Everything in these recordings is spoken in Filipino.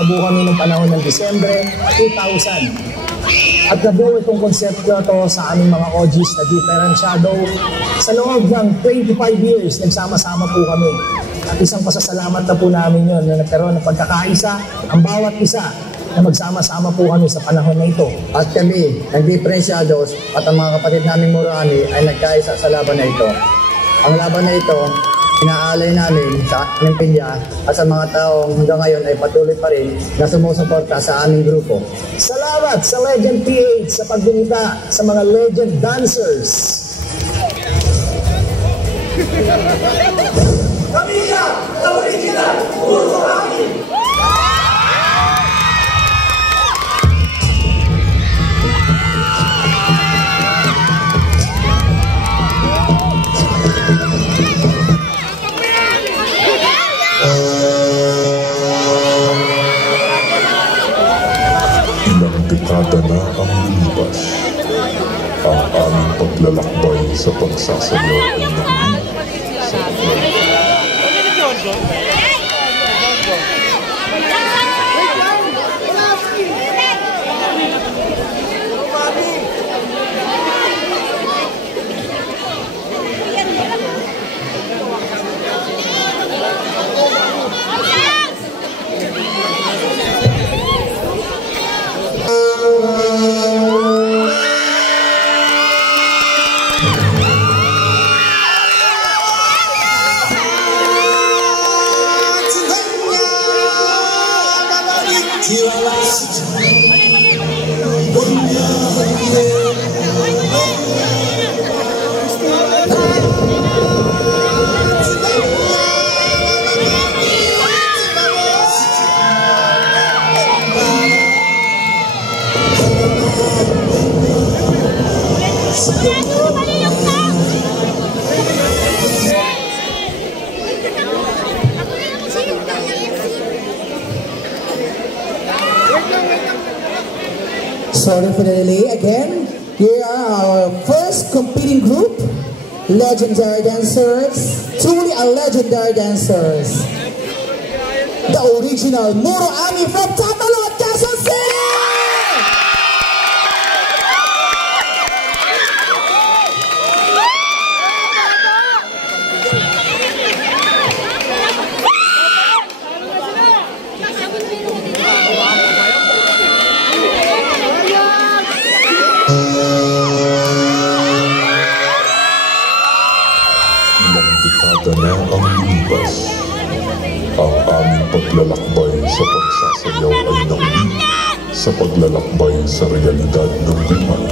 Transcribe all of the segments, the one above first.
nabuo kami noong panahon ng Disyembre 2000. At nabuo itong konsepto na to sa aming mga OGs na diferensyado. Sa loob ng 25 years, nagsama-sama po kami. At isang pasasalamat na po namin yun na nagkaroon ng pagkakaisa ang bawat isa na magsama-sama po kami sa panahon na ito. At kami, ang diferensyados at ang mga kapatid naming Murami ay nagkaisa sa laban na ito. Ang laban na ito, inaalay namin sa aming pilya at sa mga taong hanggang ngayon ay patuloy pa rin na sumusuporta sa aming grupo. Salamat sa Legend PH sa pagbunita sa mga Legend Dancers. Kamila, ang original, puro amin! Dekada na ang lumipas, ang aming paglalakbay sa pagsasayaw ay naging sa Sorry for the delay again. Here are our first competing group, Legendary Dancers. Truly a legendary dancers. The original Muro Ami from Tatalot, Quezon City! na ang lumipas. Ang aming paglalakbay sa pagsasayaw ay nauli sa paglalakbay sa realidad ng buhay.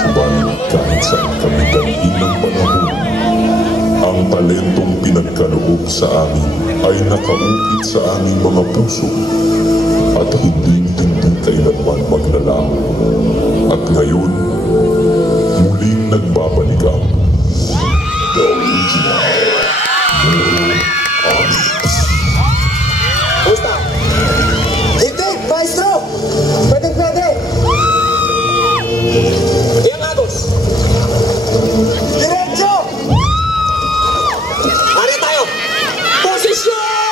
Subalit kahit saan kami dalhin ng panahon, ang talentong pinagkaloob sa amin ay nakaukit sa aming mga puso at hindi kailanman maglalaho. At ngayon, muling nagbabalik ang The Original Muro Ami. Basta! Hindi! Maestro! Pwede! Yang Agos! Diretso! Mari tayo! Posisyon!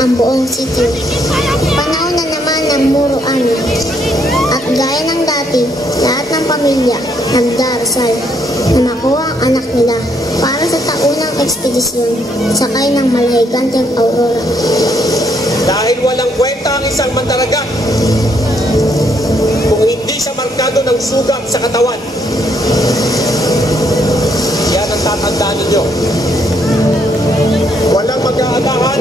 ang buong sitio. Panahon na naman ng Muro-Ani. At gaya ng dati, lahat ng pamilya nagdarasal na makuha ang anak nila para sa taunang ekspedisyon sakay ng malahiganteng Aurora. Dahil walang kwenta ang isang mandaragat kung hindi siya markado ng sugat sa katawan. Yan ang tatandaan ninyo. Walang mag-aagahan